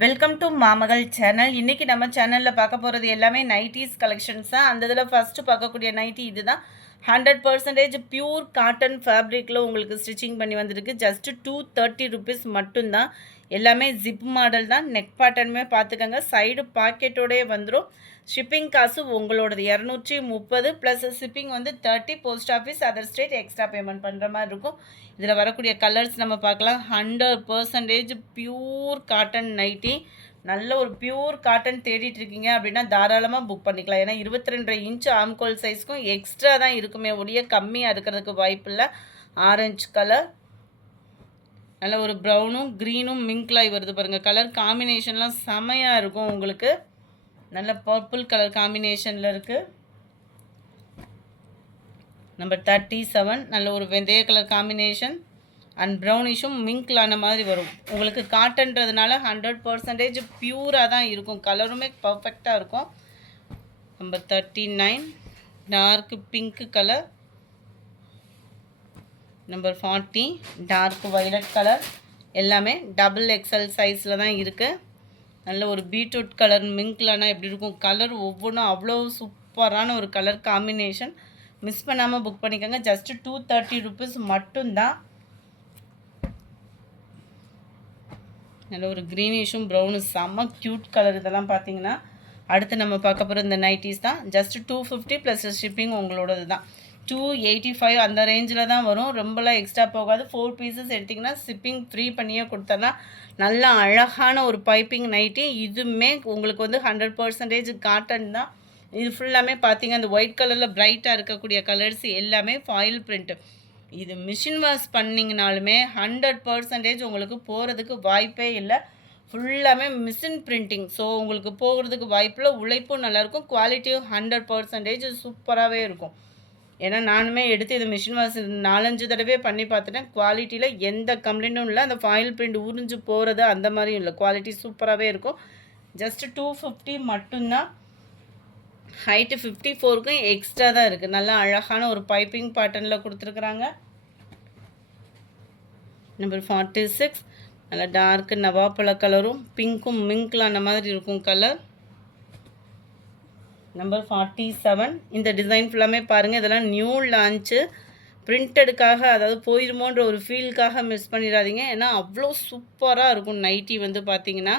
Welcome to மாமகள் channel. இன்றைக்கி நம்ம சேனலில் பார்க்க போகிறது எல்லாமே நைட்டிஸ் கலெக்ஷன்ஸ் தான். அந்த இதில் ஃபஸ்ட்டு பார்க்கக்கூடிய நைட்டி இது தான். 100% பியூர் காட்டன் ஃபேப்ரிக்கில் உங்களுக்கு ஸ்டிச்சிங் பண்ணி வந்திருக்கு. ஜஸ்ட்டு 230 ருபீஸ் மட்டும்தான். எல்லாமே ஜிப் மாடல் தான். நெக் பேட்டர்னுமே பார்த்துக்கோங்க. சைடு பாக்கெட்டோடே வந்துடும். ஷிப்பிங் காசு உங்களோடது 230 ப்ளஸ் ஷிப்பிங் வந்து 30. Post office other state extra payment பண்ணுற மாதிரி இருக்கும். இதில் வரக்கூடிய கலர்ஸ் நம்ம பார்க்கலாம். 100% பியூர் காட்டன் நைட்டி. நல்ல ஒரு பியூர் காட்டன் தேடிட்டு இருக்கீங்க அப்படின்னா தாராளமாக புக் பண்ணிக்கலாம். ஏன்னா 22.5 இன்ச் ஆம்கோல் சைஸ்க்கும் எக்ஸ்ட்ரா தான் இருக்குமே ஒழிய கம்மியாக இருக்கிறதுக்கு வாய்ப்பு இல்லை. ஆரஞ்சு கலர், நல்ல ஒரு ப்ரௌனும் க்ரீனும் மிங்க்லாய் வருது பாருங்கள். கலர் காம்பினேஷன்லாம் செமையாக இருக்கும் உங்களுக்கு. நல்ல பர்பிள் கலர் காம்பினேஷனில் இருக்குது. நம்பர் 37 நல்ல ஒரு வெந்தய கலர் காம்பினேஷன் அண்ட் ப்ரௌனிஷும் மிங்க்லான மாதிரி வரும். உங்களுக்கு காட்டன்றதுனால 100% பியூராக தான் இருக்கும். கலருமே பர்ஃபெக்டாக இருக்கும். Number 39 dark pink colour. Number 40 dark violet colour. எல்லாமே டபுள் எக்ஸல் சைஸில் தான் இருக்குது. நல்ல ஒரு பீட்ரூட் கலர் மிங்க்லானா எப்படி இருக்கும். கலர் ஒவ்வொன்றும் அவ்வளோ சூப்பரான ஒரு கலர் காம்பினேஷன். மிஸ் பண்ணாமல் புக் பண்ணிக்கோங்க. ஜஸ்ட்டு 230 ருபீஸ் மட்டும்தான். நல்ல ஒரு க்ரீனிஷும் ப்ரௌனும் செம்ம க்யூட் கலர். இதெல்லாம் பார்த்தீங்கன்னா அடுத்து நம்ம பார்க்க போகிற இந்த நைட்டிஸ் தான். ஜஸ்ட்டு 250 ப்ளஸ் ஷிப்பிங் உங்களோடது தான். 285 அந்த ரேஞ்சில் தான் வரும். ரொம்பலாம் எக்ஸ்ட்ரா போகாது. 4 பீசஸ் எடுத்திங்கன்னா ஷிப்பிங் ஃப்ரீ பண்ணியே கொடுத்தனா. நல்ல அழகான ஒரு பைப்பிங் நைட்டி. இதுவுமே உங்களுக்கு வந்து 100% காட்டன் தான். இது ஃபுல்லாமே பார்த்தீங்க அந்த ஒயிட் கலரில் பிரைட்டாக இருக்கக்கூடிய கலர்ஸ் எல்லாமே ஃபாயில் பிரிண்ட்டு. இது மிஷின் வாஷ் பண்ணிங்கனாலுமே 100% உங்களுக்கு போகிறதுக்கு வாய்ப்பே இல்லை. ஃபுல்லாமே மிஷின் பிரிண்டிங். ஸோ உங்களுக்கு போகிறதுக்கு வாய்ப்பில். உழைப்பும் நல்லாயிருக்கும். குவாலிட்டியும் 100% சூப்பராகவே இருக்கும். ஏன்னா நானுமே எடுத்து இது மிஷின் வாஷ் 4-5 தடவை பண்ணி பார்த்துட்டேன். குவாலிட்டியில் எந்த கம்ப்ளைண்ட்டும் இல்லை. அந்த ஃபாயில் பிரிண்ட் உறிஞ்சு போகிறது அந்த மாதிரியும் இல்லை. குவாலிட்டி சூப்பராகவே இருக்கும். ஜஸ்ட்டு 250 மட்டும்தான். ஹைட்டு 54க்கும் எக்ஸ்ட்ரா தான் இருக்குது. நல்லா அழகான ஒரு பைப்பிங் பேட்டர்னில் கொடுத்துருக்குறாங்க. நம்பர் 46 நல்லா டார்க்கு நவாப்பழ கலரும் பிங்க்கும் மிங்க்லான மாதிரி இருக்கும் கலர். நம்பர் 47 இந்த டிசைன் ஃபுல்லாமே பாருங்கள். இதெல்லாம் நியூ லான்ச்சு பிரிண்டடுக்காக, அதாவது போயிருமோன்ற ஒரு ஃபீலுக்காக மிஸ் பண்ணிடாதீங்க. ஏன்னா அவ்வளோ சூப்பராக இருக்கும் நைட்டி வந்து பார்த்தீங்கன்னா.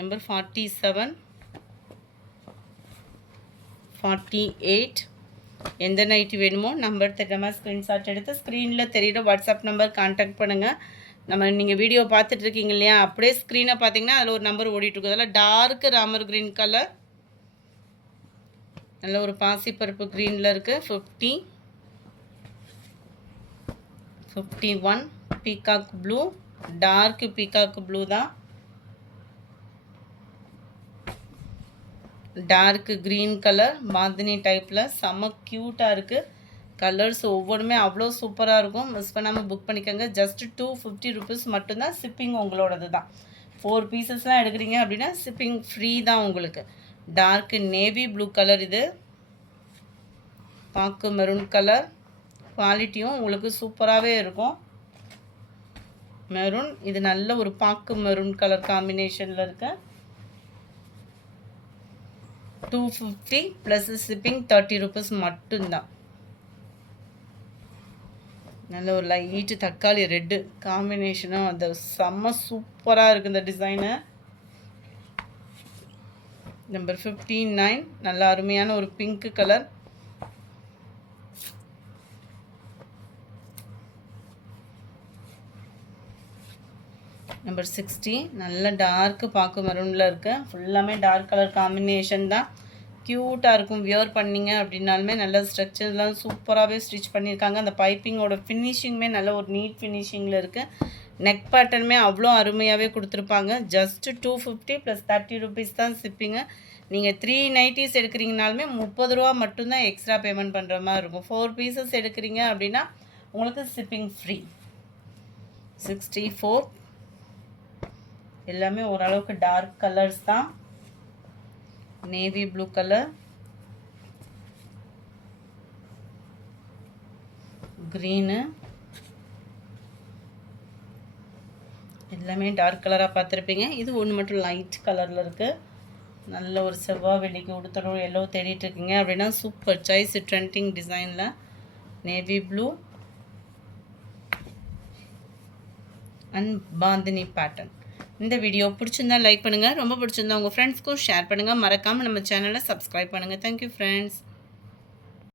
நம்பர் 47 48 எந்த நைட்டி வேணுமோ நம்பர் தெரியாமல் ஸ்க்ரீன்ஷாட் எடுத்து ஸ்க்ரீனில் தெரியிற வாட்ஸ்அப் நம்பர் கான்டாக்ட் பண்ணுங்கள். நீங்கள் வீடியோ பார்த்துட்ருக்கீங்க இல்லையா, அப்படியே ஸ்க்ரீனை பார்த்தீங்கன்னா அதில் ஒரு நம்பர் ஓடிட்டுருக்கு. அதில் டார்க்கு ராமர் க்ரீன் கலர். நல்ல ஒரு பாசிப்பருப்பு க்ரீனில் இருக்குது. 50 51 peacock blue. Dark peacock blue தான். டார்க்கு க்ரீன் கலர் பாந்தினி டைப்பில் செம்ம க்யூட்டாக இருக்குது. கலர்ஸ் ஒவ்வொன்றுமே அவ்வளோ சூப்பராக இருக்கும். மிஸ் பண்ணாமல் புக் பண்ணிக்கோங்க. ஜஸ்ட்டு 250 ருபீஸ் மட்டும்தான். ஷிப்பிங் உங்களோடது தான். 4 பீசஸ்லாம் எடுக்கிறீங்க அப்படின்னா ஷிப்பிங் ஃப்ரீ தான் உங்களுக்கு. Torque navy blue colour. இது பாக்கு மெரூன் கலர். குவாலிட்டியும் உங்களுக்கு சூப்பராகவே இருக்கும். மெரூன் இது நல்ல ஒரு பாக்கு மெரூன் கலர் காம்பினேஷனில் இருக்கு. 250 ப்ளஸ் ஷிப்பிங் 30 ருபீஸ் மட்டும்தான். நல்ல ஒரு லைட்டு தக்காளி ரெட்டு காம்பினேஷனும் அந்த செம்ம சூப்பராக இருக்குது இந்த டிசைனு. நம்பர் 59 நல்ல அருமையான ஒரு பிங்க் கலர். நம்பர் 60 நல்ல டார்க்கு பாக்கு மெரூனில் இருக்குது. ஃபுல்லாமே டார்க் கலர் காம்பினேஷன் தான். க்யூட்டாக இருக்கும். வியர் பண்ணிங்க அப்படின்னாலுமே நல்ல ஸ்ட்ரக்சர்லாம் சூப்பராகவே ஸ்டிச் பண்ணியிருக்காங்க. அந்த பைப்பிங்கோட ஃபினிஷிங்குமே நல்ல ஒரு நீட் ஃபினிஷிங்கில் இருக்குது. நெக் பேட்டர்னுமே அவ்வளோ அருமையாகவே கொடுத்துருப்பாங்க. ஜஸ்ட்டு 250 ப்ளஸ் 30 ருபீஸ் தான் ஷிப்பிங்கு. நீங்கள் 3 நைட்டிஸ் எடுக்கிறீங்கனாலுமே 30 ரூபா மட்டும்தான் எக்ஸ்ட்ரா பேமெண்ட் பண்ணுற மாதிரி இருக்கும். 4 பீசஸ் எடுக்கிறீங்க அப்படின்னா உங்களுக்கு ஷிப்பிங் ஃப்ரீ. 64 எல்லாமே ஓரளவுக்கு டார்க் கலர்ஸ் தான். நேவி ப்ளூ கலர், க்ரீனு, எல்லாமே டார்க் கலராக பார்த்துருப்பீங்க. இது ஒன்று மட்டும் லைட் கலரில் இருக்குது. நல்ல ஒரு செவ்வாய் வெள்ளிக்கு உடுத்தணும் எல்லோ தேடிட்டுருக்கீங்க அப்படின்னா சூப்பர் சாய்ஸ். ட்ரெண்டிங் டிசைனில் navy blue and bandhani pattern. இந்த வீடியோ பிடிச்சிருந்தா லைக் பண்ணுங்கள், ரொம்ப பிடிச்சிருந்தா உங்கள் ஃப்ரெண்ட்ஸ்க்கும் ஷேர் பண்ணுங்கள். மறக்காமல் நம்ம சேனலை சப்ஸ்கிரைப் பண்ணுங்கள். Thank you friends.